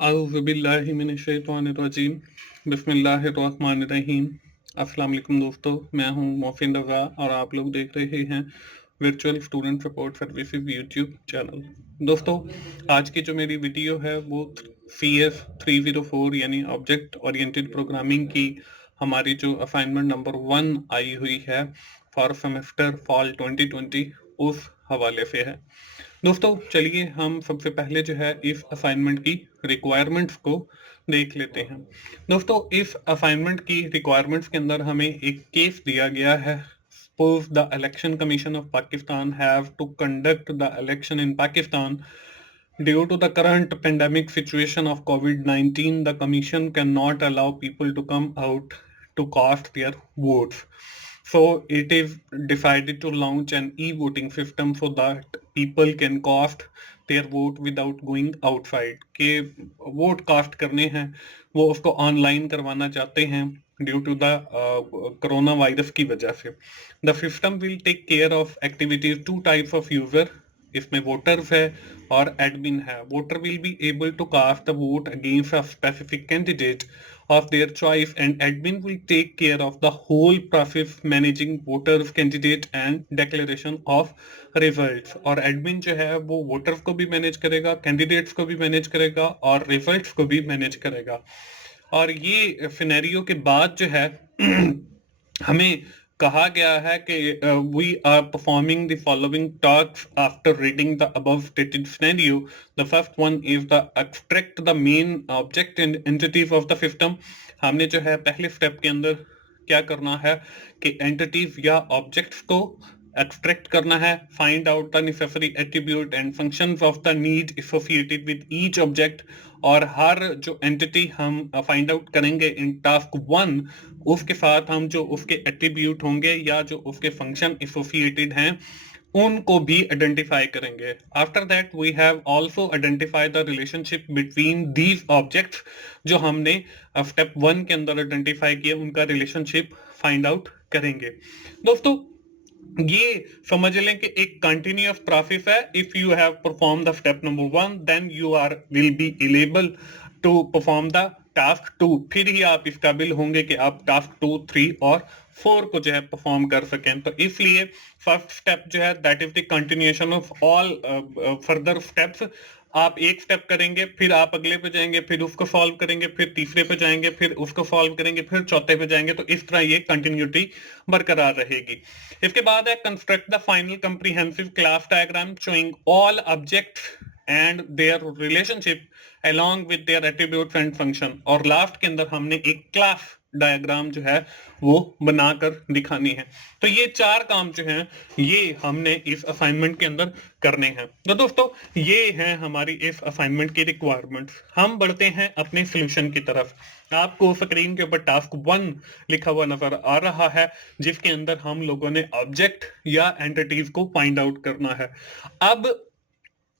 अऊज़ुबिल्लाहिमिनश्शैतानिर्रजीम बिस्मिल्लाहिर्रहमानिर्रहीम। अस्सलाम वालेकुम दोस्तों, मैं हूं मोहसिन रज़ा और आप लोग देख रहे हैं virtual student support services YouTube channel. दोस्तों, आज की जो मेरी वीडियो है वो CS 304 यानी ऑब्जेक्ट ओरिएंटेड प्रोग्रामिंग की हमारी जो असाइनमेंट नंबर 1 आई हुई है फॉर सेमेस्टर फॉल 2020 उस हवाले से है। दोस्तों, चलिए हम सबसे पहले जो है इस असाइनमेंट की रिक्वायरमेंट्स को देख लेते हैं। दोस्तों, इस असाइनमेंट की रिक्वायरमेंट्स के अंदर हमें एक केस दिया गया है। Suppose the election commission of Pakistan have to conduct the election in Pakistan. Due to the current pandemic situation of COVID-19, the commission cannot allow people to come out to cast their votes. So it is decided to launch an e-voting system so that people can cast their vote without going outside. के vote cast करने हैं वो उसको online करवाना चाहते हैं due to the corona virus की वजह से। The system will take care of activities two types of user. इसमें वोटर्स है और एडमिन है। Voter will be able to cast the vote against a specific candidate of their choice, and admin will take care of the whole process managing voters candidate and declaration of results। और admin जो है वो voters को भी manage करेगा, candidates को भी manage करेगा और रिजल्ट्स को भी मैनेज करेगा। और ये सिनेरियो के बाद जो है हमें कहा गया है कि we are performing the following task after reading the above stated scenario. The first one is the extract the main object and entities of the system. हमने जो है पहले स्टेप के अंदर क्या करना है कि एंटिटीज या ऑब्जेक्ट्स को एक्सट्रैक्ट करना है। Find out the necessary attribute and functions of the need associated with each object. और हर जो एंटिटी हम फाइंड आउट करेंगे इन टास्क 1, उसके साथ हम जो उसके एट्रीब्यूट होंगे या जो उसके फंक्शन एसोसिएटेड हैं उनको भी आइडेंटिफाई करेंगे। After that we have also identify the relationship between these objects. जो हमने स्टेप 1 के अंदर आइडेंटिफाई किए उनका रिलेशनशिप फाइंड आउट करेंगे। दोस्तों, ये समझ लें कि एक कंटिन्यूअस प्रोसेस है। If you have perform the step number 1 then you are will be able to perform the task 2। फिर ही आप इस काबिल होंगे कि आप टास्क 2, 3 और 4 को जो है परफॉर्म कर सकें। तो इसलिए फर्स्ट स्टेप जो है that is the continuation of all further steps. आप एक स्टेप करेंगे, फिर आप अगले पे जाएंगे, फिर उसको सॉल्व करेंगे, फिर तीसरे पे जाएंगे, फिर उसको सॉल्व करेंगे, फिर चौथे पे जाएंगे। तो इस तरह ये कंटिन्यूटी बरकरार रहेगी। इसके बाद है construct the final comprehensive class diagram showing all objects and their relationship along with their attributes and function। और लास्ट के अंदर हमने एक क्लास डायग्राम जो है वो बनाकर दिखानी है। तो ये 4 काम जो हैं ये हमने इस असाइनमेंट के अंदर करने हैं। तो दोस्तों, ये हैं हमारी इस असाइनमेंट की रिक्वायरमेंट्स। हम बढ़ते हैं अपने सॉल्यूशन की तरफ। आपको स्क्रीन के ऊपर टास्क 1 लिखा हुआ नजर आ रहा है जिसके अंदर हम लोगों ने ऑब्जेक्ट या एंटिटीज को फाइंड आउट करना है। अब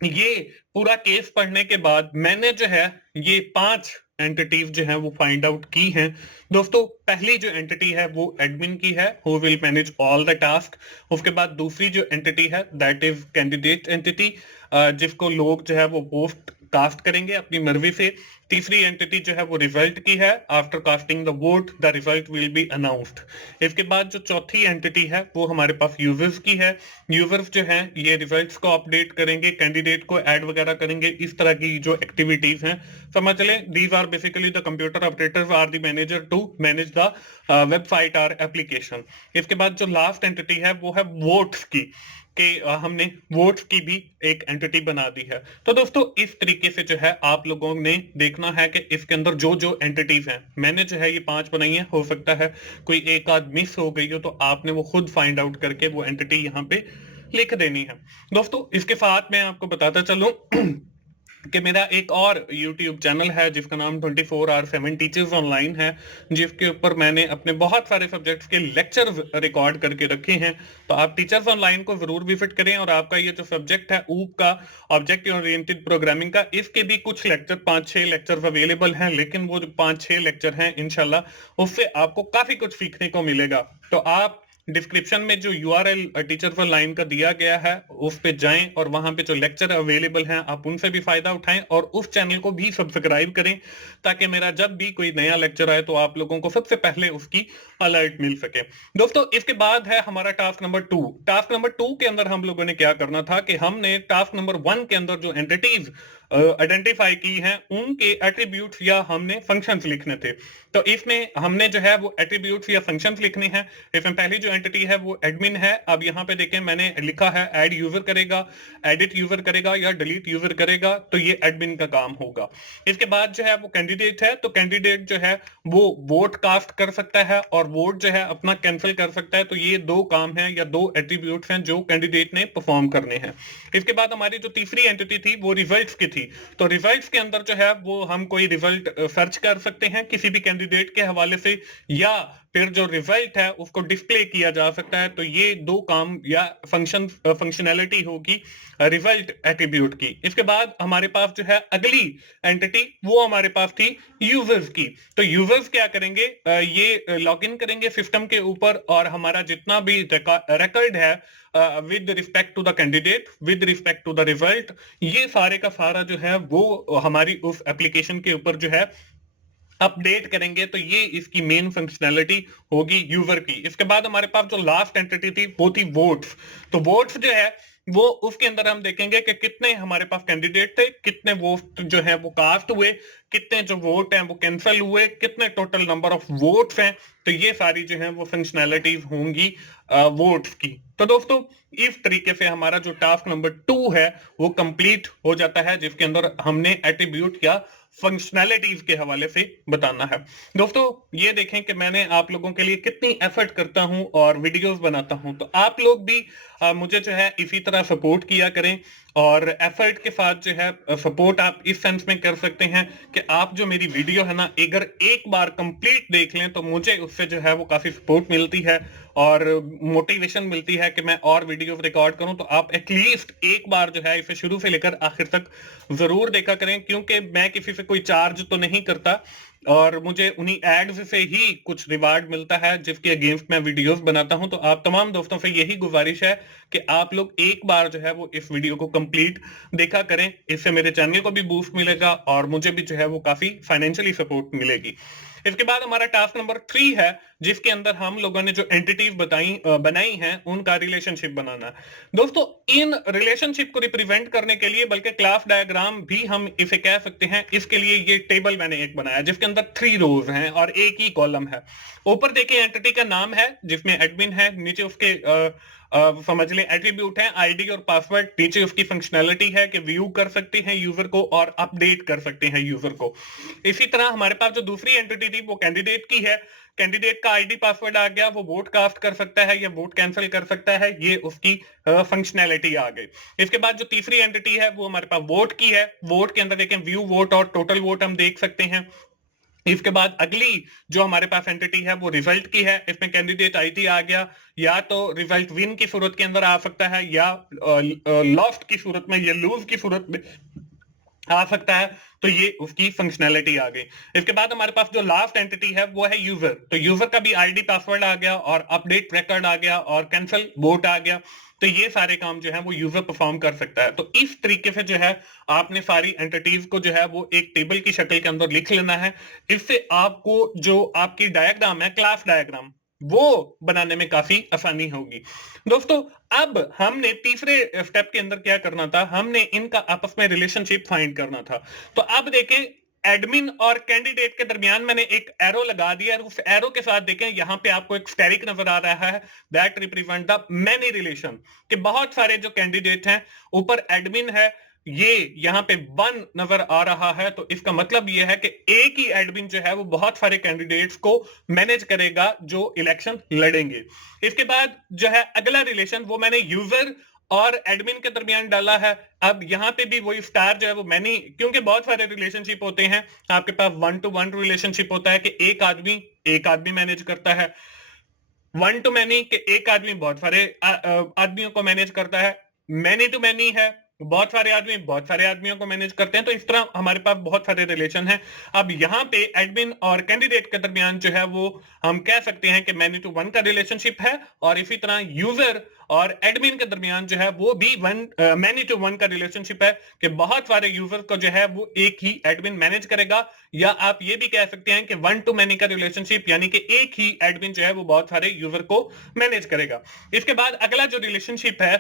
ये पूरा केस पढ़ने के बाद मैंने जो है ये 5 एंटिटीज जो है वो फाइंड आउट की हैं। दोस्तों, पहली जो एंटिटी है वो एडमिन की है, who will manage all the task. उसके बाद दूसरी जो एंटिटी है दैट इज कैंडिडेट एंटिटी, जिसको लोग जो है वो पोस्ट कास्ट करेंगे अपनी मर्जी से। तीसरी एंटिटी जो है वो रिजल्ट की है। After casting the vote the result will be announced. इसके बाद जो चौथी एंटिटी है वो हमारे पास यूजर्स की है। यूजर्स जो है ये रिजल्ट्स को अपडेट करेंगे, कैंडिडेट को ऐड वगैरह करेंगे। इस तरह की जो एक्टिविटीज हैं समझ लें these are basically the computer operators or the manager to manage the website और एप्लीकेशन। इसके बाद जो लास्ट एंटिटी है वो है वोट्स की कि हमने वोट्स की भी एक एंटिटी बना दी है। तो दोस्तों, इस तरीके से जो है आप लोगों ने देखना है कि इसके अंदर जो जो एंटिटीज हैं मैंने जो है ये 5 बनाई है। हो सकता है कोई एक आध मिस हो गई हो तो आपने वो खुद फाइंड आउट करके वो एंटिटी यहाँ पे लिख देनी है। दोस्तों, इसके साथ मैं आपको बताता चलूं कि मेरा एक और YouTube चैनल है जिसका नाम 24/7 टीचर्स ऑनलाइन है, जिसके ऊपर मैंने अपने बहुत सारे सब्जेक्ट्स के लेक्चर रिकॉर्ड करके रखे हैं। तो आप टीचर्स ऑनलाइन को जरूर विजिट करें और आपका ये जो सब्जेक्ट है ऊप का ऑब्जेक्ट ओरिएंटेड प्रोग्रामिंग का, इसके भी कुछ लेक्चर 5-6 लेक्चर अवेलेबल हैं। लेकिन वो जो 5-6 लेक्चर हैं इंशाल्लाह उससे आपको काफी कुछ सीखने को मिलेगा। तो आप डिस्क्रिप्शन में जो यूआरएल टीचर फॉर लाइन का दिया गया है उस पे जाएं और वहां पे जो लेक्चर अवेलेबल हैं आप उनसे भी फायदा उठाएं और उस चैनल को भी सब्सक्राइब करें ताकि मेरा जब भी कोई नया लेक्चर आए तो आप लोगों को सबसे पहले उसकी अलर्ट मिल सके। दोस्तों इसके बाद है हमारा टास्क नंबर 2। टास्क नंबर 2 के अंदर हम लोगों ने क्या करना था कि हमने टास्क नंबर 1 के अंदर जो एंटिटीज आइडेंटिफाई की हैं उनके एट्रीब्यूट्स या हमने फंक्शंस लिखने थे। तो इसमें हमने जो है वो एट्रीब्यूट्स या फंक्शंस लिखने हैं। इसमें पहली जो एंटिटी है वो एडमिन है। अब यहाँ पे देखें मैंने लिखा है ऐड यूजर करेगा, एडिट यूजर करेगा या डिलीट यूजर करेगा, तो ये एडमिन का काम होगा। इसके बाद जो है वो कैंडिडेट है, तो कैंडिडेट जो है वो वोट कास्ट कर सकता है और वोट जो है अपना कैंसिल कर सकता है। तो ये दो काम है या दो एट्रीब्यूट्स हैं जो कैंडिडेट ने परफॉर्म करने हैं। इसके बाद हमारी जो तीसरी एंटिटी थी वो रिजल्ट्स की थी। तो रिजल्ट्स के अंदर जो है वो हम कोई रिजल्ट सर्च कर सकते हैं किसी भी कैंडिडेट के हवाले से या फिर जो रिजल्ट है उसको डिस्प्ले किया जा सकता है। तो ये दो काम या फंक्शनैलिटी होगी रिजल्ट एट्रीब्यूट की। इसके बाद हमारे पास जो है अगली एंटिटी वो हमारे पास थी यूजर्स की। तो यूजर्स क्या करेंगे, ये लॉगिन करेंगे सिस्टम के ऊपर और हमारा जितना भी रिकॉर्ड है with respect to the candidate, with respect to the result, ये सारे का सारा जो है वो हमारी उस एप्लीकेशन के ऊपर जो है अपडेट करेंगे। तो ये इसकी मेन फंक्शनैलिटी होगी यूजर की। इसके बाद हमारे पास जो लास्ट एंटिटी थी वो थी वोट्स। तो वोट्स जो है वो उसके अंदर हम देखेंगे कि कितने हमारे पास कैंडिडेट थे, कितने वोट जो है वो कास्ट हुए, कितने जो वोट हैं वो कैंसिल हुए, कितने टोटल नंबर ऑफ वोट्स हैं। तो ये सारी जो है वो फंक्शनैलिटीज होंगी वोट्स की। तो दोस्तों इस तरीके से हमारा जो टास्क नंबर 2 है वो कंप्लीट हो जाता है, जिसके अंदर हमने एट्रीब्यूट या फंक्शनैलिटीज के हवाले से बताना है। दोस्तों ये देखें कि मैंने आप लोगों के लिए कितनी एफर्ट करता हूं और वीडियोस बनाता हूं। तो आप लोग भी मुझे जो है इसी तरह सपोर्ट किया करें और एफर्ट के साथ जो है सपोर्ट आप इस सेंस में कर सकते हैं कि आप जो मेरी वीडियो है ना अगर एक बार कंप्लीट देख लें तो मुझे उससे जो है वो काफी सपोर्ट मिलती है और मोटिवेशन मिलती है कि मैं और वीडियो रिकॉर्ड करूं। तो आप एटलीस्ट एक बार जो है इसे शुरू से लेकर आखिर तक जरूर देखा करें, क्योंकि मैं किसी से कोई चार्ज तो नहीं करता और मुझे उन्हीं एड्स से ही कुछ रिवार्ड मिलता है जिसके अगेंस्ट मैं वीडियोस बनाता हूं। तो आप तमाम दोस्तों से यही गुजारिश है कि आप लोग एक बार जो है वो इस वीडियो को कंप्लीट देखा करें। इससे मेरे चैनल को भी बूस्ट मिलेगा और मुझे भी जो है वो काफी फाइनेंशियली सपोर्ट मिलेगी। इसके बाद हमारा टास्क नंबर 3 है जिसके अंदर हम लोगों ने जो एंटिटीज बनाई हैं उनका रिलेशनशिप बनाना। दोस्तों इन रिलेशनशिप को रिप्रेजेंट करने के लिए बल्कि क्लास डायग्राम भी हम इसे कह सकते हैं, इसके लिए ये टेबल मैंने एक बनाया जिसके अंदर 3 रोज हैं और एक ही कॉलम है। ऊपर देखिए एंटिटी का नाम है जिसमें एडमिन है, नीचे उसके समझ लें एट्रीब्यूट है आईडी और पासवर्ड, नीचे उसकी फंक्शनैलिटी है कि व्यू कर सकते हैं यूजर को और अपडेट कर सकते हैं यूजर को। इसी तरह हमारे पास जो दूसरी एंटिटी थी वो कैंडिडेट की है। कैंडिडेट का आईडी पासवर्ड आ गया, वो वोट कास्ट कर सकता है या वोट कैंसिल कर सकता है, ये उसकी फंक्शनैलिटी आ गई। इसके बाद जो तीसरी एंटिटी है वो हमारे पास वोट की है। वोट के अंदर देखें व्यू वोट और टोटल वोट हम देख सकते हैं। इसके बाद अगली जो हमारे पास एंटिटी है वो रिजल्ट की है। इसमें कैंडिडेट आईडी आ गया, या तो रिजल्ट विन की सूरत के अंदर आ सकता है या लॉस्ट की सूरत में या लूज की सूरत में आ सकता है। तो ये उसकी फंक्शनैलिटी आ गई। इसके बाद हमारे पास जो लास्ट एंटिटी है वो है यूजर। तो यूजर का भी आईडी पासवर्ड आ गया और अपडेट रिकॉर्ड आ गया और कैंसिल वोट आ गया। तो ये सारे काम जो है वो यूजर परफॉर्म कर सकता है। तो इस तरीके से जो है आपने सारी एंटिटीज को जो है वो एक टेबल की शक्ल के अंदर लिख लेना है। इससे आपको जो आपकी डायग्राम है क्लास डायग्राम वो बनाने में काफी आसानी होगी। दोस्तों अब हमने तीसरे स्टेप के अंदर क्या करना था, हमने इनका आपस में रिलेशनशिप फाइंड करना था। तो अब देखें एडमिन और कैंडिडेट के दरमियान मैंने एक एरो लगा दिया। उस एरो के साथ देखें यहाँ पे आपको एक स्टेरिक नजर आ रहा है that represent the many relation, कि बहुत सारे जो कैंडिडेट हैं, ऊपर एडमिन है, ये यहाँ पे 1 नजर आ रहा है। तो इसका मतलब ये है कि एक ही एडमिन जो है वो बहुत सारे कैंडिडेट्स को मैनेज करेगा जो इलेक्शन लड़ेंगे। इसके बाद जो है अगला रिलेशन वो मैंने यूजर और एडमिन के दरमियान डाला है। अब यहाँ पे भी वही स्टार जो है वो मैनी, क्योंकि बहुत सारे रिलेशनशिप होते हैं, आपके पास 1 to 1 रिलेशनशिप होता है कि एक आदमी मैनेज करता है। 1 to मैनी कि एक आदमी बहुत सारे आदमियों को मैनेज करता है। मैनी टू मैनी है बहुत सारे आदमी बहुत सारे आदमियों को मैनेज करते हैं, तो इस तरह हमारे पास बहुत सारे रिलेशन हैं। अब यहाँ पे एडमिन और कैंडिडेट के दरमियान जो है वो हम कह सकते हैं कि मैनी टू वन का रिलेशनशिप है, और इसी तरह यूजर और एडमिन के दरमियान जो है वो भी मैनी टू वन का रिलेशनशिप है कि बहुत सारे यूजर को जो है वो एक ही एडमिन मैनेज करेगा, या आप ये भी कह सकते हैं कि वन टू मैनी का रिलेशनशिप, यानी कि एक ही एडमिन जो है वो बहुत सारे यूजर को मैनेज करेगा। इसके बाद अगला जो रिलेशनशिप है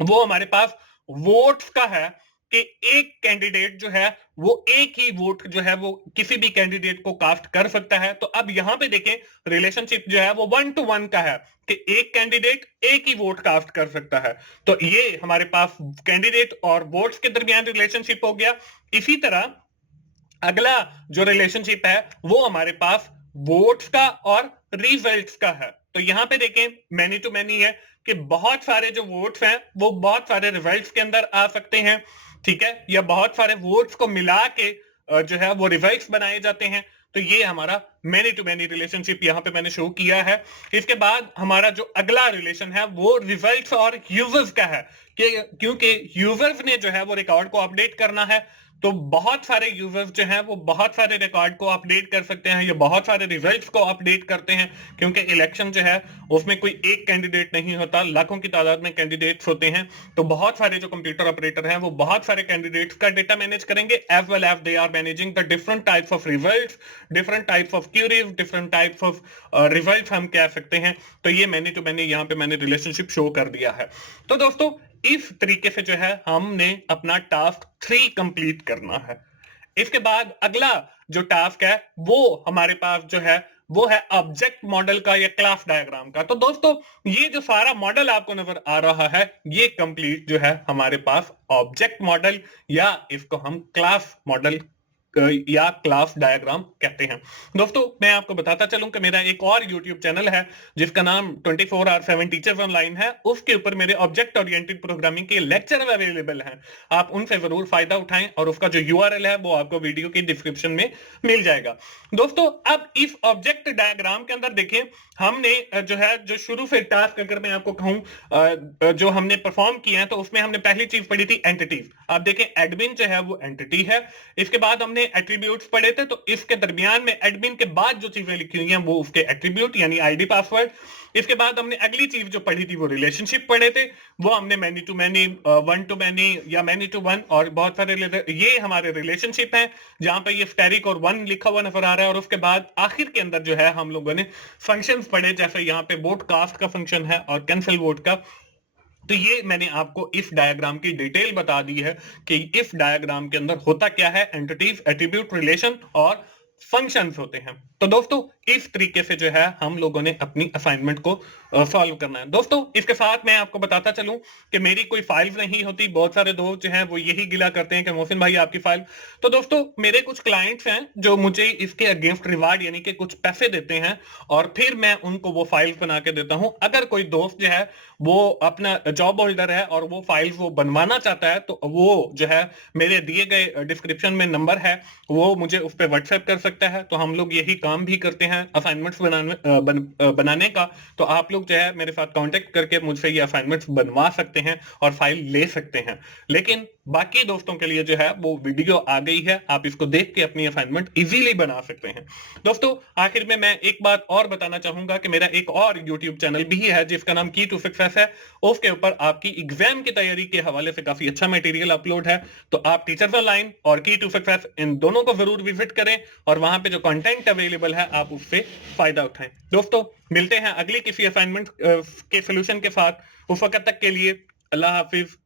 वो हमारे पास वोट्स का है कि एक कैंडिडेट जो है वो एक ही वोट जो है वो किसी भी कैंडिडेट को कास्ट कर सकता है। तो अब यहां पे देखें, रिलेशनशिप जो है वो वन टू वन का है कि एक कैंडिडेट एक ही वोट कास्ट कर सकता है। तो ये हमारे पास कैंडिडेट और वोट्स के दरमियान रिलेशनशिप हो गया। इसी तरह अगला जो रिलेशनशिप है वो हमारे पास वोट्स का और रिजल्ट्स का है। तो यहां पे देखें, मैनी टू मैनी है कि बहुत सारे जो वोट्स हैं वो बहुत सारे रिजल्ट्स के अंदर आ सकते हैं, ठीक है, या बहुत सारे वोट्स को मिला के जो है वो रिजल्ट्स बनाए जाते हैं। तो ये हमारा मैनी टू मैनी रिलेशनशिप यहां पे मैंने शो किया है। इसके बाद हमारा जो अगला रिलेशन है वो रिजल्ट्स और यूजर्स का है कि क्योंकि यूजर्स ने जो है वो रिकॉर्ड को अपडेट करना है, तो बहुत सारे यूजर्स जो हैं वो बहुत सारे रिकॉर्ड को अपडेट कर सकते हैं, ये बहुत सारे रिजल्ट्स को अपडेट करते हैं, क्योंकि इलेक्शन जो है उसमें कोई एक कैंडिडेट नहीं होता, लाखों की तादाद में कैंडिडेट्स होते हैं। तो बहुत सारे जो कंप्यूटर ऑपरेटर हैं वो बहुत सारे कैंडिडेट्स का डेटा मैनेज करेंगे, as well as they are managing the different types of results, different types of queries, different types of results हम कह सकते हैं। तो ये मैंने तो मैंने यहाँ पे मैंने रिलेशनशिप शो कर दिया है। तो दोस्तों इस तरीके से जो है हमने अपना टास्क 3 कंप्लीट करना है। इसके बाद अगला जो टास्क है वो हमारे पास जो है वो है ऑब्जेक्ट मॉडल का या क्लास डायग्राम का। तो दोस्तों ये जो सारा मॉडल आपको नजर आ रहा है ये कंप्लीट जो है हमारे पास ऑब्जेक्ट मॉडल, या इसको हम क्लास मॉडल या क्लास डायग्राम कहते हैं। दोस्तों मैं आपको बताता चलूं कि मेरा एक और YouTube चैनल है जिसका नाम 24/7 टीचर्स ऑनलाइन है, उसके ऊपर मेरे ऑब्जेक्ट ओरिएंटेड प्रोग्रामिंग के लेक्चर अवेलेबल हैं, आप उनसे जरूर फायदा उठाएं, और उसका जो URL है वो आपको वीडियो की डिस्क्रिप्शन में मिल जाएगा। दोस्तों अब इस ऑब्जेक्ट डायग्राम के अंदर देखें, हमने जो है जो शुरू से टास्क अगर मैं आपको कहूं जो हमने परफॉर्म किया है, तो उसमें हमने पहली चीज पढ़ी थी एंटिटीज। आप देखें एडमिन जो है वो एंटिटी है। इसके बाद हमने एट्रीब्यूट्स पढ़े थे, तो इसके दरमियान में एडमिन के बाद जो चीजें लिखी हुई हैं वो उसके एट्रीब्यूट यानी आईडी पासवर्ड। इसके बाद हमने अगली चीज जो पढ़ी थी वो रिलेशनशिप पढ़े थे, वो हमने many to many, one to many या मैनी टू वन, और बहुत सारे ये हमारे रिलेशनशिप हैं जहां पे ये स्टैटिक और वन लिखा हुआ नजर आ रहा है। और उसके बाद आखिर के अंदर जो है हम लोगों ने फंक्शंस पढ़े, जैसे यहाँ पे वोट कास्ट का फंक्शन है और कैंसिल वोट का। तो ये मैंने आपको इस डायग्राम की डिटेल बता दी है कि इस डायग्राम के अंदर होता क्या है, एंटिटीज, एट्रीब्यूट, रिलेशन और फंक्शंस होते हैं। तो दोस्तों इस तरीके से जो है हम लोगों ने अपनी असाइनमेंट को सॉल्व करना है। दोस्तों इसके साथ मैं आपको बताता चलूं कि मेरी कोई फाइल नहीं होती, बहुत सारे दोस्त जो हैं वो यही गिला करते हैं कि मोहसिन भाई आपकी फाइल। तो दोस्तों मेरे कुछ क्लाइंट्स हैं जो मुझे इसके अगेंस्ट रिवार्ड यानी कि कुछ पैसे देते हैं, और फिर मैं उनको वो फाइल्स बना के देता हूं। अगर कोई दोस्त जो है वो अपना जॉब होल्डर है और वो फाइल्स वो बनवाना चाहता है, तो वो जो है मेरे दिए गए डिस्क्रिप्शन में नंबर है, वो मुझे उस पर व्हाट्सएप कर सकता है। तो हम लोग यही काम भी करते हैं असाइनमेंट्स बनाने का। तो आप लोग जो है मेरे साथ कांटेक्ट करके मुझसे ये असाइनमेंट्स बनवा सकते हैं और फाइल ले सकते हैं। लेकिन बाकी दोस्तों के लिए जो है वो वीडियो आ गई है, आप इसको देख के अपनी असाइनमेंट इजीली बना सकते हैं। दोस्तों आखिर में मैं एक बात और बताना चाहूंगा कि मेरा एक और YouTube चैनल भी है जिसका नाम की टू सक्सेस है। उसके ऊपर आपकी एग्जाम की तैयारी के हवाले से काफी अच्छा मटेरियल अपलोड है। तो आप टीचर्स ऑनलाइन और की टू सक्सेस इन दोनों को जरूर विजिट करें, और वहां पे जो कंटेंट अवेलेबल है आप उससे फायदा उठाएं। दोस्तों मिलते हैं अगली किसी असाइनमेंट के सोल्यूशन के साथ। उस वक्त तक के लिए अल्लाह हाफिज।